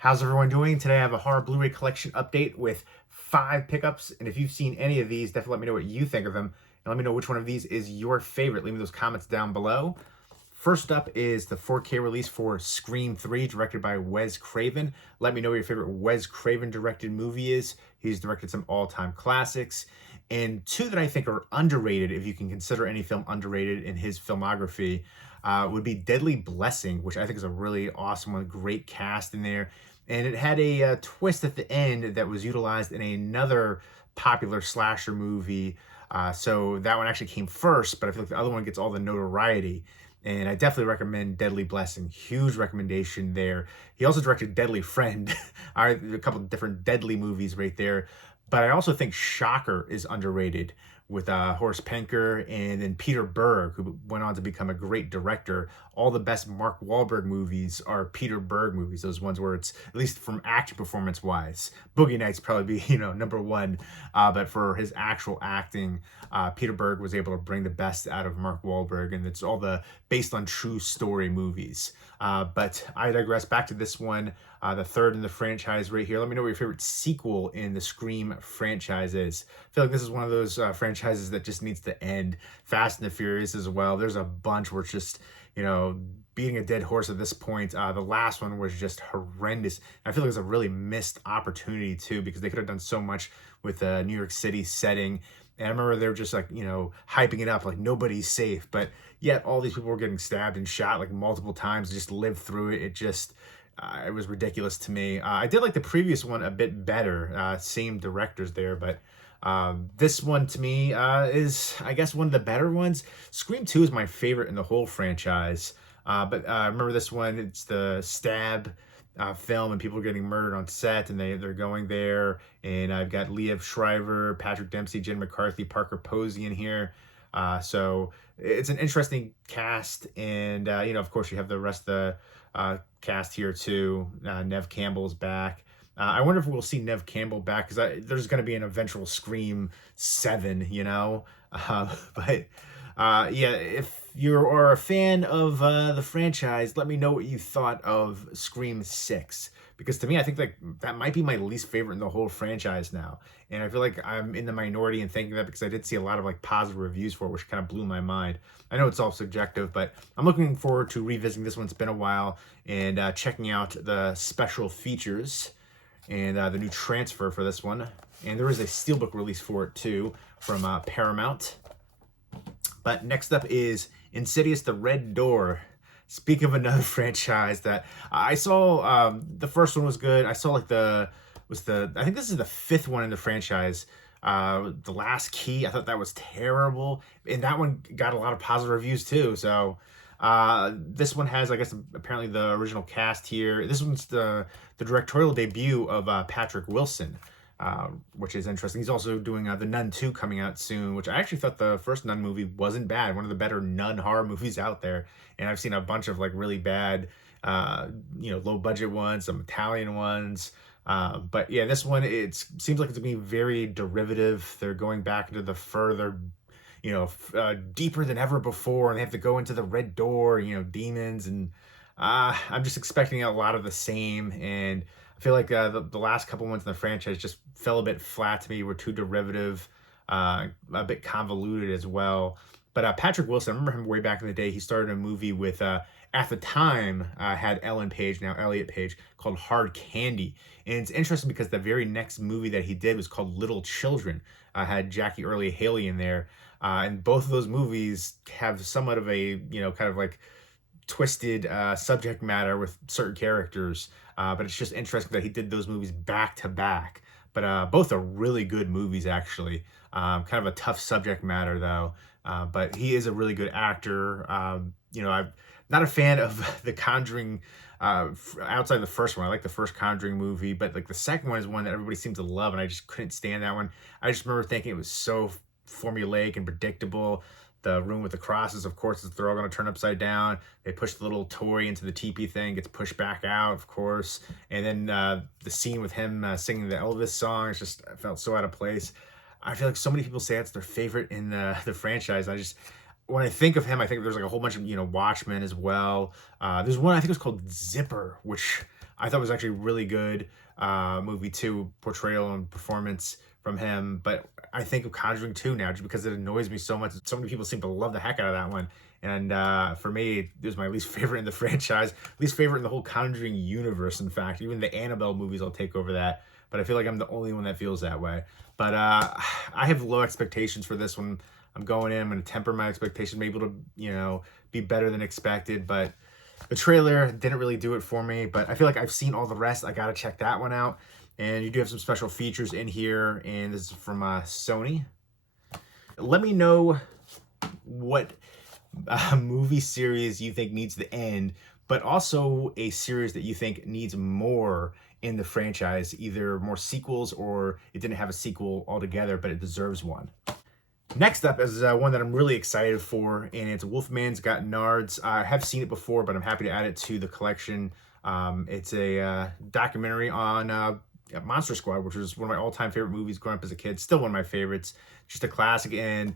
How's everyone doing? Today I have a horror Blu-ray collection update with 5 pickups, and if you've seen any of these, definitely let me know what you think of them, and let me know which one of these is your favorite. Leave me those comments down below. First up is the 4K release for Scream 3, directed by Wes Craven. Let me know what your favorite Wes Craven directed movie is. He's directed some all-time classics. And 2 that I think are underrated, if you can consider any film underrated in his filmography, would be Deadly Blessing, which I think is a really awesome one. Great cast in there. And it had a twist at the end that was utilized in another popular slasher movie. So that one actually came first, but I feel like the other one gets all the notoriety. And I definitely recommend Deadly Blessing. Huge recommendation there. He also directed Deadly Friend. A couple of different Deadly movies right there. But I also think Shocker is underrated with Horace Penker and then Peter Berg, who went on to become a great director. All the best Mark Wahlberg movies are Peter Berg movies, those ones where it's, at least from action performance-wise, Boogie Nights probably be, number one. But for his actual acting, Peter Berg was able to bring the best out of Mark Wahlberg, and it's all the based on true story movies. But I digress. Back to this one, the third in the franchise right here. Let me know what your favorite sequel in the Scream franchise is. I feel like this is one of those franchises that just needs to end. Fast and the Furious as well. There's a bunch where it's just, beating a dead horse at this point. The last one was just horrendous. I feel like it was a really missed opportunity too, because they could have done so much with the New York City setting. And I remember they were just like, hyping it up like nobody's safe. But yet all these people were getting stabbed and shot like multiple times, just lived through it. It was ridiculous to me. I did like the previous one a bit better. Same directors there, but this one to me is, I guess, one of the better ones. Scream 2 is my favorite in the whole franchise. But I remember this one, it's the stab film and people are getting murdered on set, and they're going there, and I've got Liev Schreiber, Patrick Dempsey, Jen McCarthy, Parker Posey in here. So it's an interesting cast, and of course you have the rest of the cast here too. Nev Campbell's back. I wonder if we'll see Nev Campbell back, because there's going to be an eventual Scream 7, but yeah, if you are a fan of the franchise, let me know what you thought of Scream 6. Because to me, I think that might be my least favorite in the whole franchise now. And I feel like I'm in the minority in thinking that, because I did see a lot of positive reviews for it, which kind of blew my mind. I know it's all subjective, but I'm looking forward to revisiting this one. It's been a while, and checking out the special features and the new transfer for this one. And there is a steelbook release for it too from Paramount. But next up is Insidious: The Red Door. Speak of another franchise that I saw, the first one was good. I saw I think this is the 5th one in the franchise. The Last Key, I thought that was terrible. And that one got a lot of positive reviews too. So this one has, I guess, apparently the original cast here. This one's the directorial debut of Patrick Wilson. Which is interesting. He's also doing The Nun 2 coming out soon, which I actually thought the first Nun movie wasn't bad. One of the better Nun horror movies out there. And I've seen a bunch of really bad, low budget ones, some Italian ones. But yeah, this one, it seems like it's going to be very derivative. They're going back into the further, deeper than ever before. And they have to go into the Red Door, demons. And I'm just expecting a lot of the same. And I feel like the last couple ones in the franchise just fell a bit flat to me, were too derivative, a bit convoluted as well. But Patrick Wilson, I remember him way back in the day. He started a movie with, at the time, had Ellen Page, now Elliot Page, called Hard Candy. And it's interesting because the very next movie that he did was called Little Children. Had Jackie Earle Haley in there. And both of those movies have somewhat of a, kind of twisted subject matter with certain characters. But it's just interesting that he did those movies back to back. But both are really good movies, actually. Kind of a tough subject matter, though. But he is a really good actor. I'm not a fan of The Conjuring outside the first one. I like the first Conjuring movie, but the second one is one that everybody seems to love, and I just couldn't stand that one. I just remember thinking it was so formulaic and predictable. The room with the crosses, of course, they're all going to turn upside down. They push the little toy into the teepee thing, gets pushed back out, of course. And then the scene with him singing the Elvis song, it felt so out of place. I feel like so many people say that's their favorite in the franchise. When I think of him, I think there's a whole bunch of, Watchmen as well. There's one, I think it was called Zipper, which I thought it was actually really good movie too, portrayal and performance from him. But I think of Conjuring 2 now just because it annoys me so much. So many people seem to love the heck out of that one. And for me, it was my least favorite in the franchise, least favorite in the whole Conjuring universe, in fact. Even the Annabelle movies, I'll take over that. But I feel like I'm the only one that feels that way. But I have low expectations for this one. I'm going in, I'm going to temper my expectations, maybe it'll, be better than expected. But the trailer didn't really do it for me. But I feel like I've seen all the rest. I got to check that one out. And you do have some special features in here. And this is from Sony. Let me know what movie series you think needs to end, but also a series that you think needs more in the franchise, either more sequels or it didn't have a sequel altogether, but it deserves one. Next up is one that I'm really excited for, and it's Wolfman's Got Nards. I have seen it before, but I'm happy to add it to the collection. It's a documentary on Monster Squad, which was one of my all-time favorite movies growing up as a kid. Still one of my favorites. Just a classic, and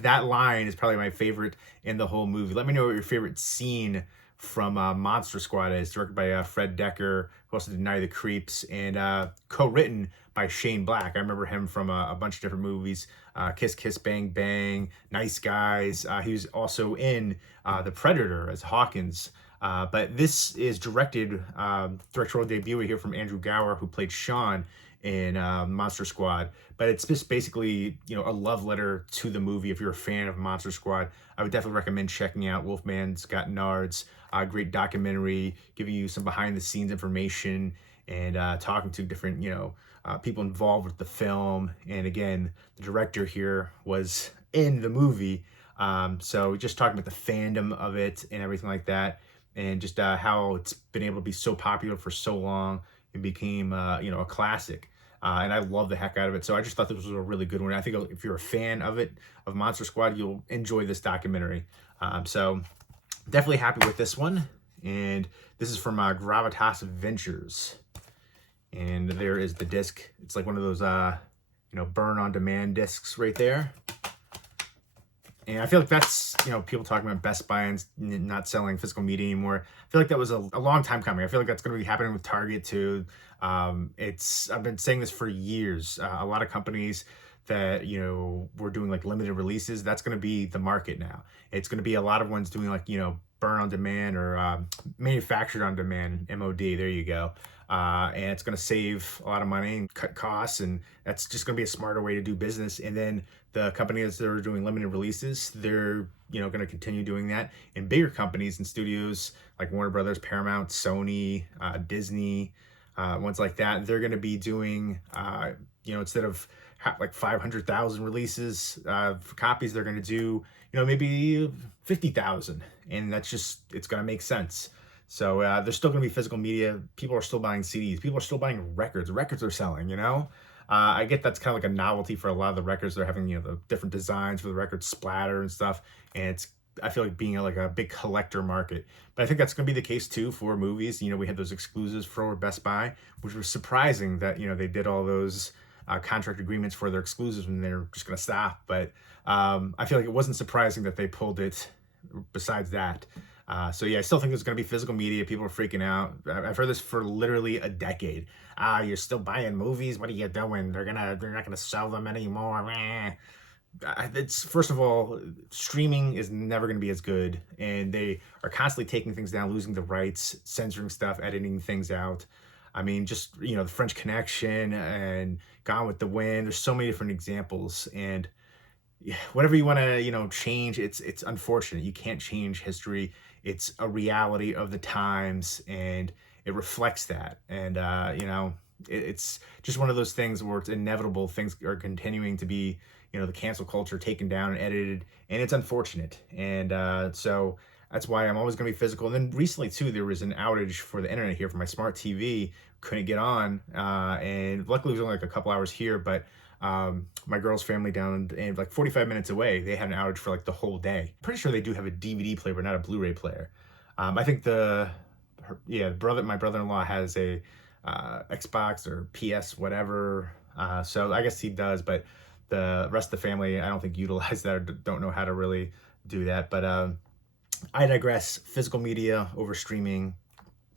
that line is probably my favorite in the whole movie. Let me know what your favorite scene from Monster Squad is. Directed by Fred Decker, who also did Night of the Creeps, and co-written by Shane Black. I remember him from a bunch of different movies. Kiss Kiss Bang Bang, Nice Guys. He was also in The Predator as Hawkins. But this is directorial debut here from Andrew Gower, who played Sean in Monster Squad. But it's just basically, a love letter to the movie. If you're a fan of Monster Squad, I would definitely recommend checking out Wolfman's Got Nards. Great documentary, giving you some behind the scenes information and talking to different, people involved with the film. And again, the director here was in the movie. So just talking about the fandom of it and everything like that. And just how it's been able to be so popular for so long. It became, a classic. And I love the heck out of it. So I just thought this was a really good one. I think if you're a fan of Monster Squad, you'll enjoy this documentary. So definitely happy with this one. And this is from Gravitas Ventures. And there is the disc. It's like one of those, burn on demand discs right there. And I feel like that's, people talking about Best Buy and not selling physical media anymore. I feel like that was a long time coming. I feel like that's going to be happening with Target too. I've been saying this for years. A lot of companies that, were doing like limited releases, that's going to be the market now. It's going to be a lot of ones doing like, burn on demand or manufactured on demand, MOD, there you go. And it's going to save a lot of money and cut costs, and that's just going to be a smarter way to do business. And then the companies that are doing limited releases, they're going to continue doing that. And bigger companies and studios like Warner Brothers, Paramount, Sony, Disney, ones like that, they're going to be doing instead of like 500,000 releases for copies, they're going to do maybe 50,000, and it's going to make sense. So there's still going to be physical media. People are still buying CDs. People are still buying records. Records are selling, I get that's kind of like a novelty for a lot of the records. They're having, the different designs for the record splatter and stuff. And I feel like being like a big collector market. But I think that's going to be the case too for movies. We had those exclusives for Best Buy, which was surprising that, they did all those contract agreements for their exclusives and they're just going to stop. But I feel like it wasn't surprising that they pulled it besides that. So yeah, I still think there's going to be physical media. People are freaking out. I've heard this for literally a decade. You're still buying movies? What are you doing? They're not going to sell them anymore. It's, first of all, streaming is never going to be as good, and they are constantly taking things down, losing the rights, censoring stuff, editing things out. I mean, just, the French Connection and Gone with the Wind. There's so many different examples, and whatever you want to, change, it's unfortunate. You can't change history. It's a reality of the times, and it reflects that. And, it's just one of those things where it's inevitable. Things are continuing to be, the cancel culture taken down and edited, and it's unfortunate. And so that's why I'm always going to be physical. And then recently, too, there was an outage for the internet here for my smart TV. Couldn't get on, and luckily it was only like a couple hours here, but my girl's family down and like 45 minutes away, they had an outage for like the whole day. Pretty sure they do have a DVD player, but not a Blu-ray player. I think my brother-in-law has a Xbox or PS whatever, so I guess he does, but the rest of the family, I don't think utilize that or don't know how to really do that. But I digress. Physical media over streaming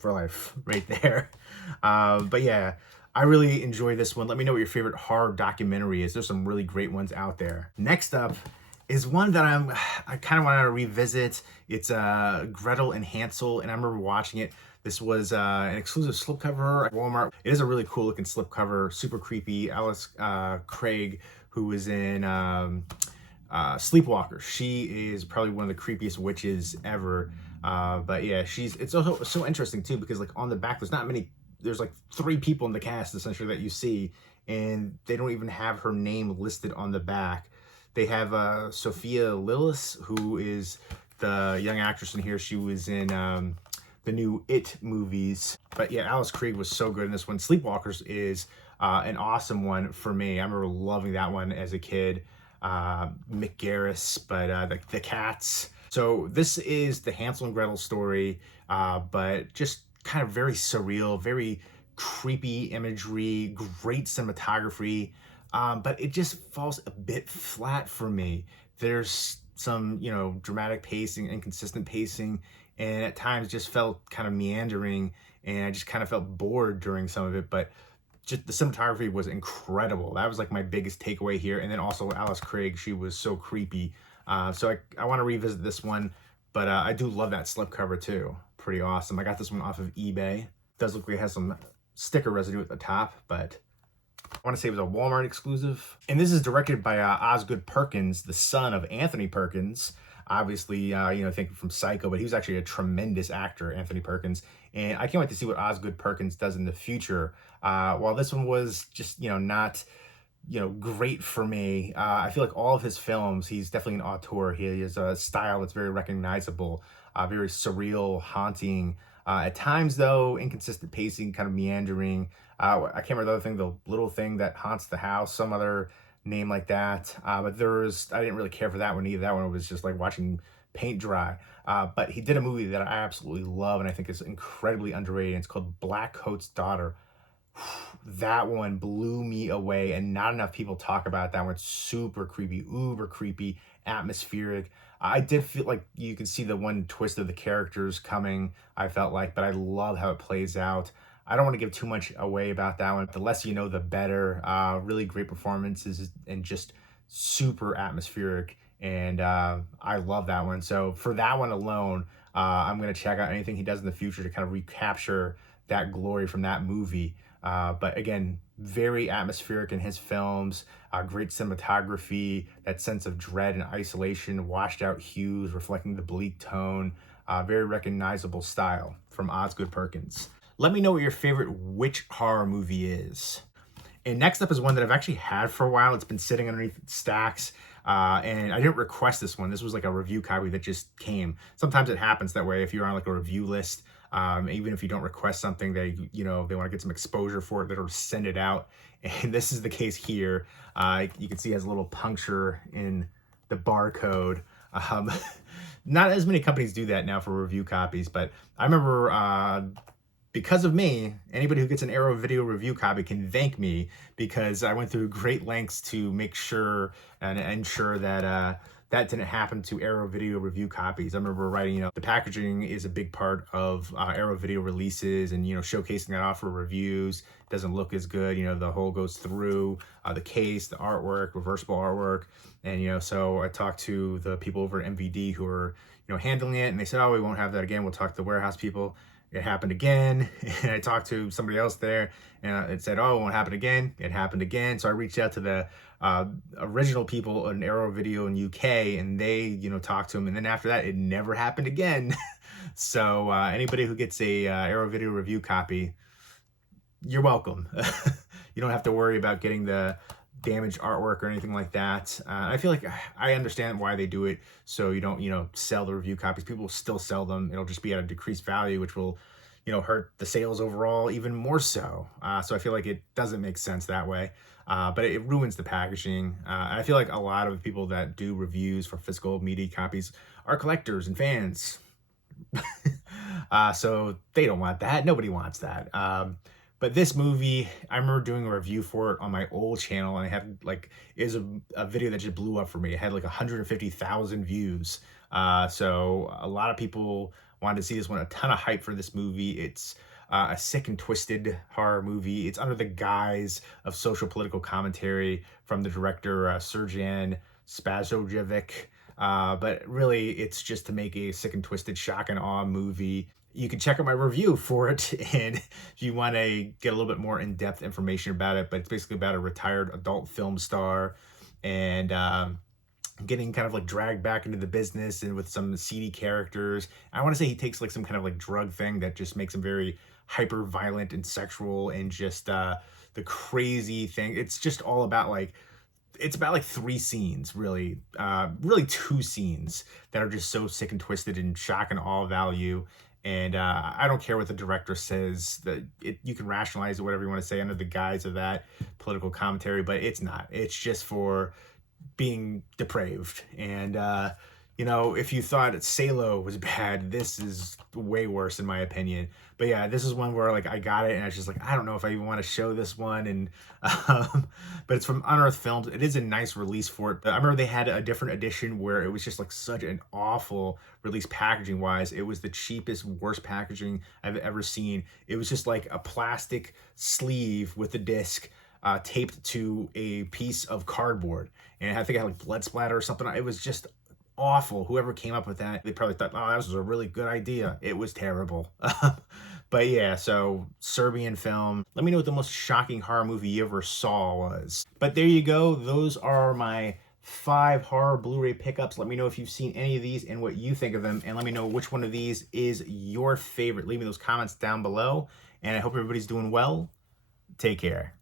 for life right there. But yeah, I really enjoy this one. Let me know what your favorite horror documentary is. There's some really great ones out there. Next up is one that I kind of want to revisit. It's Gretel and Hansel, and I remember watching it. This was an exclusive slipcover at Walmart. It is a really cool looking slipcover, super creepy. Alice Craig, who was in Sleepwalker. She is probably one of the creepiest witches ever. But yeah, it's also so interesting too, because like on the back, there's like 3 people in the cast essentially that you see, and they don't even have her name listed on the back. They have Sophia Lillis, who is the young actress in here. She was in the new It movies. But yeah, Alice Craig was so good in this one. Sleepwalkers is an awesome one for me. I remember loving that one as a kid. Mick Garris, but the cats. So this is the Hansel and Gretel story, but just kind of very surreal, very creepy imagery, great cinematography, but it just falls a bit flat for me. There's some, dramatic pacing, inconsistent pacing, and at times just felt kind of meandering, and I just kind of felt bored during some of it, but just the cinematography was incredible. That was like my biggest takeaway here. And then also Alice Craig, she was so creepy. So I want to revisit this one, but I do love that slipcover too. Pretty awesome. I got this one off of eBay. Does look like it has some sticker residue at the top, but I want to say it was a Walmart exclusive. And this is directed by Osgood Perkins, the son of Anthony Perkins. Obviously, thinking from Psycho, but he was actually a tremendous actor, Anthony Perkins. And I can't wait to see what Osgood Perkins does in the future. While this one was just, not, great for me, I feel like all of his films, he's definitely an auteur. He has a style that's very recognizable, very surreal, haunting. At times, though, inconsistent pacing, kind of meandering. I can't remember the other thing, the little thing that haunts the house, some other name like that. But I didn't really care for that one either. That one was just like watching paint dry. But he did a movie that I absolutely love and I think is incredibly underrated. It's called Black Coat's Daughter. That one blew me away, and not enough people talk about that one. It's super creepy, uber creepy, atmospheric. I did feel like you could see the one twist of the characters coming, I felt like, but I love how it plays out. I don't want to give too much away about that one. The less you know, the better. Really great performances and just super atmospheric. And I love that one. So for that one alone, I'm going to check out anything he does in the future to kind of recapture that glory from that movie. But again, very atmospheric in his films, great cinematography, that sense of dread and isolation, washed out hues reflecting the bleak tone, very recognizable style from Osgood Perkins. Let me know what your favorite witch horror movie is. And next up is one that I've actually had for a while. It's been sitting underneath stacks, and I didn't request this one. This was like a review copy that just came. Sometimes it happens that way if you're on like a review list. Even if you don't request something, they want to get some exposure for it, they'll send it out. And this is the case here. You can see it has a little puncture in the barcode. Not as many companies do that now for review copies, but I remember because of me, anybody who gets an Arrow Video review copy can thank me, because I went through great lengths to make sure and ensure that that didn't happen to Arrow Video review copies. I remember writing, the packaging is a big part of Arrow Video releases, and, showcasing that off for reviews. It doesn't look as good, the hole goes through the case, the artwork, reversible artwork. And, so I talked to the people over at MVD who are, handling it, and they said, oh, we won't have that again. We'll talk to the warehouse people. It happened again. And I talked to somebody else there, and it said, oh, it won't happen again. It happened again. So I reached out to the original people in Arrow Video in UK, and they, talked to them. And then after that, it never happened again. So anybody who gets a Arrow Video review copy, you're welcome. You don't have to worry about getting the damaged artwork or anything like that. I feel like I understand why they do it, so you don't, sell the review copies. People will still sell them. It'll just be at a decreased value, which will, hurt the sales overall even more so. So I feel like it doesn't make sense that way. But it ruins the packaging. I feel like a lot of the people that do reviews for physical media copies are collectors and fans. So they don't want that. Nobody wants that. But this movie, I remember doing a review for it on my old channel, and I had a video that just blew up for me. It had like 150,000 views. So a lot of people Wanted to see this one. A ton of hype for this movie. It's a sick and twisted horror movie. It's under the guise of social political commentary from the director Serbian Spasojevic. But really, it's just to make a sick and twisted shock and awe movie. You can check out my review for it, and if you want to get a little bit more in-depth information about it. But it's basically about a retired adult film star and getting kind of like dragged back into the business and with some seedy characters. I want to say he takes like some kind of like drug thing that just makes him very hyper violent and sexual, and just the crazy thing. It's just all about like, it's about like 3 scenes, really, really 2 scenes that are just so sick and twisted and shock and awe value. And I don't care what the director says, that you can rationalize it, whatever you want to say, under the guise of that political commentary, but it's not. It's just for being depraved. And you know, if you thought Salo was bad, this is way worse in my opinion. But yeah, this is one where like I got it and I was just like, I don't know if I even want to show this one. And but it's from Unearthed Films. It is a nice release for it. But I remember they had a different edition where it was just like such an awful release packaging wise. It was the cheapest, worst packaging I've ever seen. It was just like a plastic sleeve with the disc taped to a piece of cardboard, and I think it had like blood splatter or something. It was just awful. Whoever came up with that, they probably thought, oh, that was a really good idea. It was terrible. But yeah, so Serbian Film. Let me know what the most shocking horror movie you ever saw was. But there you go. Those are my 5 horror Blu-ray pickups. Let me know if you've seen any of these and what you think of them, and let me know which one of these is your favorite. Leave me those comments down below, and I hope everybody's doing well. Take care.